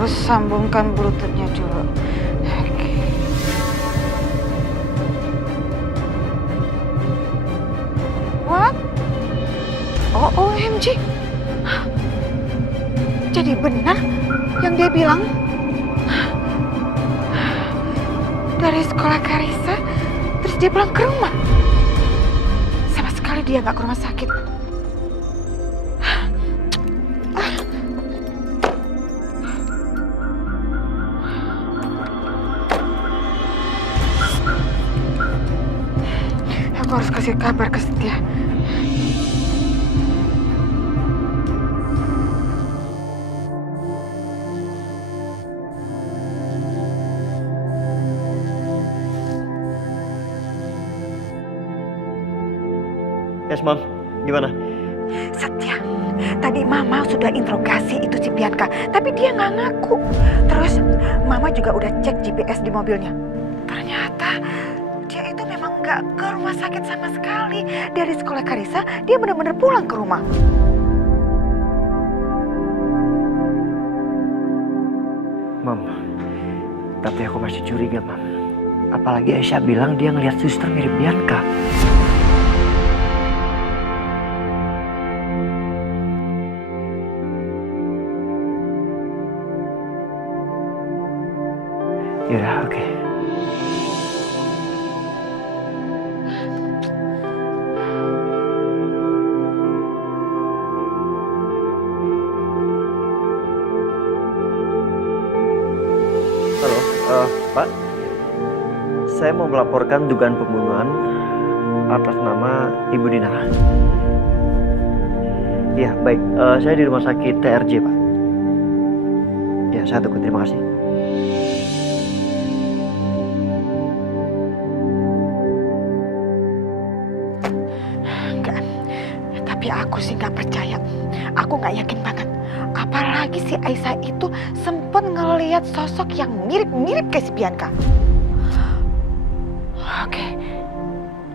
harus sambungkan bluetoothnya dulu. Oke. What? Oh, OMG. Jadi benar yang dia bilang dari sekolah Karissa, terus dia pulang ke rumah. Sama sekali dia nggak ke rumah sakit. Aku harus kasih kabar ke Setia. Yes, Mom. Gimana? Setia, tadi Mama sudah interogasi itu si Bianca, tapi dia nggak ngaku. Terus Mama juga udah cek GPS di mobilnya. Ternyata dia itu memang nggak ke rumah sakit sama sekali. Dari sekolah Karissa, dia benar-benar pulang ke rumah. Mom, tapi aku masih curiga, Mom. Apalagi Aisyah bilang dia ngelihat suster mirip Bianca. Yaudah, oke. Halo, Pak. Saya mau melaporkan dugaan pembunuhan atas nama Ibu Dina. Iya, baik. Saya di rumah sakit TRJ, Pak. Ya, saya tunggu. Terima kasih. Tapi aku sih nggak percaya. Aku nggak yakin banget. Apalagi si Aisyah itu sempet ngelihat sosok yang mirip-mirip kayak si Bianca. Oke,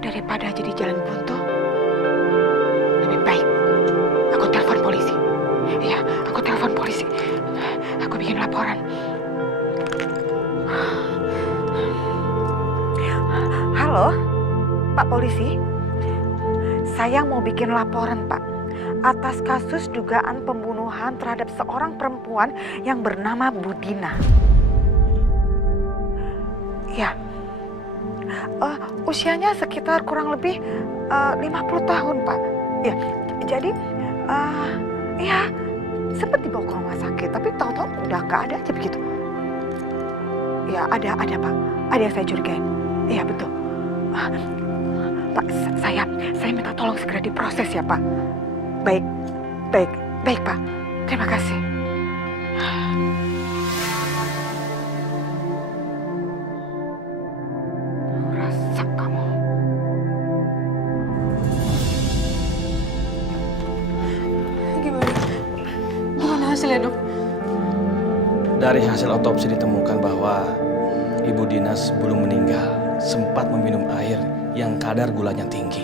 daripada jadi jalan buntu, lebih baik aku telepon polisi. Iya, aku telepon polisi. Aku bikin laporan. Halo, Pak Polisi. Saya mau bikin laporan, Pak, atas kasus dugaan pembunuhan terhadap seorang perempuan yang bernama Budina. Ya, usianya sekitar kurang lebih 50 tahun, Pak. Ya, jadi ya sempat dibawa ke rumah sakit, tapi tahu-tahu udah nggak ada aja begitu. Ya, ada Pak. Ada yang saya curigain. Iya, betul. Pak, saya minta tolong segera diproses ya, Pak. Baik, Pak. Terima kasih. Rasa kamu. Gimana hasilnya, Dok? Dari hasil otopsi ditemukan bahwa Ibu Dina sebelum meninggal sempat meminum air yang kadar gulanya tinggi.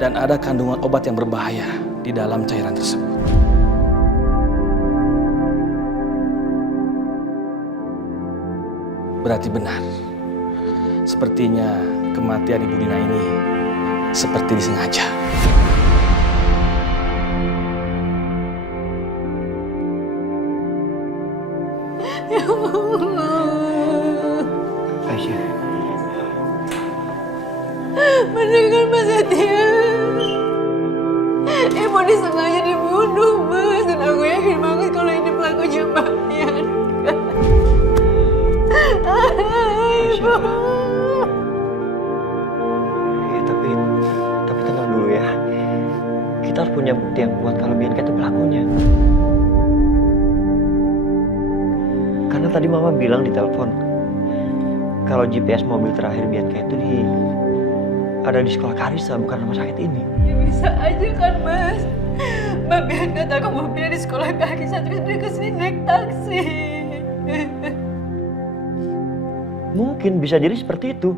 Dan ada kandungan obat yang berbahaya di dalam cairan tersebut. Berarti benar. Sepertinya kematian Ibu Dina ini seperti disengaja. Ya Allah. Aisyah. Bener kan Mas Setia? Ibu disengaja dibunuh, Mas. Dan aku yakin banget kalau ini pelakunya Mbak Bianca. Ibu. Ya, tapi tenang dulu ya. Kita harus punya bukti yang kuat kalau Bianca itu pelakunya. Karena tadi Mama bilang di telepon kalau GPS mobil terakhir Bianca itu ada di sekolah Karissa, bukan rumah sakit ini. Ya bisa aja kan, Mas. Mbak Bianca tahu mobilnya di sekolah Karissa, terus dia kesini naik taksi. Mungkin bisa jadi seperti itu.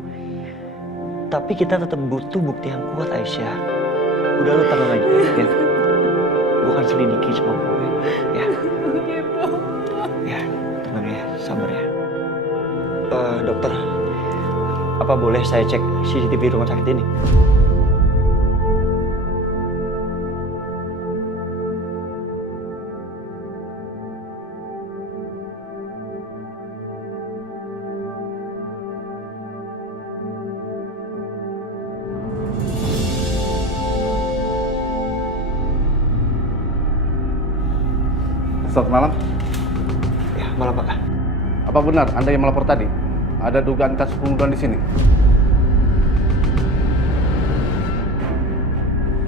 Tapi kita tetap butuh bukti yang kuat, Aisyah. Udah, lu tenang aja ya. gue akan selidiki semua gue. Ya, Oke, Pak. ya, tenang ya, sabar ya. Dokter, apa boleh saya cek CCTV rumah sakit ini? Selamat malam. Ya, malam Pak. Apa benar Anda yang melapor tadi? Ada dugaan kasus pembunuhan di sini?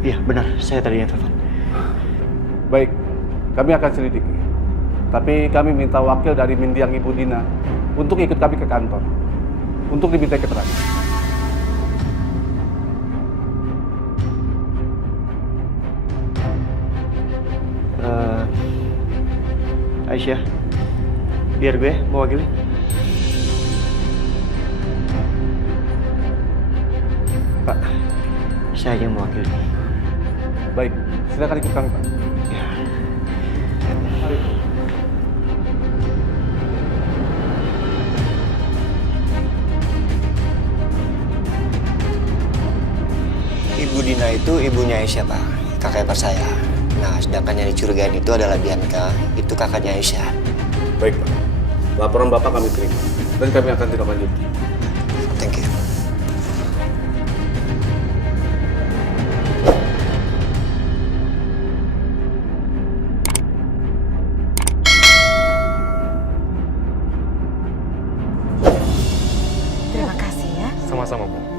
Iya, benar. Saya tadi yang telepon. Baik, kami akan selidiki. Tapi kami minta wakil dari mendiang Ibu Dina untuk ikut kami ke kantor untuk diminta keterangan. Aisyah, biar gue mewakili. Pak, saya yang mewakili. Baik, silakan ikut kami, Pak. Ya. Mari. Ibu Dina itu ibunya Aisyah, Pak. Kakak ipar saya. Nah, sedangkan yang dicurigain itu adalah Bianca. Itu kakaknya Aisyah. Baik, Pak. Laporan Bapak kami terima. Dan kami akan tindak lanjuti. Thank you. Terima kasih ya. Sama-sama, Bu.